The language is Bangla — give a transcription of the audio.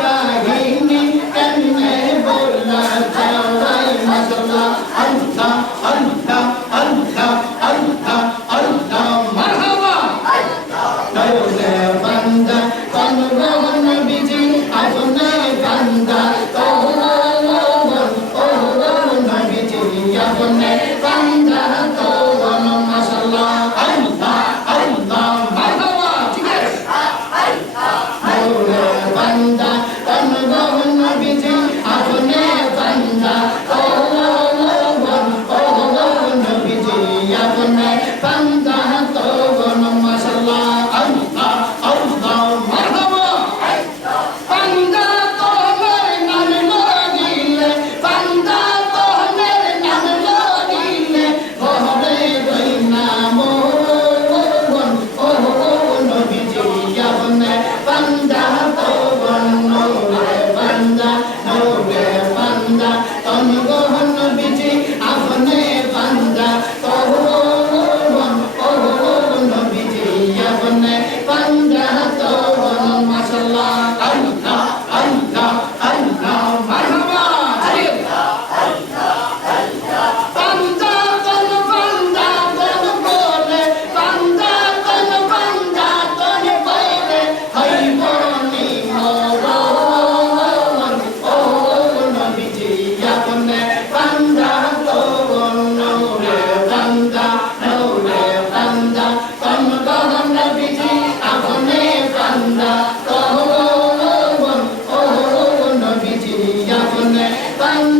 কাহিনী কেমনে বলা যায় মাশাআল্লাহ আল্লাহ আল্লাহ আল্লাহ আল্লাহ আল্লাহ মারহাবা দৌলে বান্দা কোন নবীজি আপনে বান্দা তো নবীজি আপনে বান্দা তো মাশাআল্লাহ আল্লাহ আল্লাহ মারহাবা ঠিক আছে দৌলে বান্দা কোন নবীজি আপনে বান্দা তো নবীজি আপনে বান্দা তো মাশাআল্লাহ আল্লাহ আল্লাহ মারহাবা বান্দা তোমার নাম লইলে বান্দা তোমার নাম লইলে ঘরে রইনা মন ও নবীজি আপনে বান্দা তো নূরে বান্দা তন নবীজি আপনে বান্দা তো নবীজি আপনে বান্দা তো মাশাআল্লাহ আল্লাহ আল্লাহ আল্লাহ মারহাবা বান্দা কোন বলে বান্দা কোন বলে হইবনি মরণ ও নবীজি আপনে বান্দা তো নূরে বান্দা কোন নবীজি আপনে বান্দা তো ও নবীজি আপনে বান্দা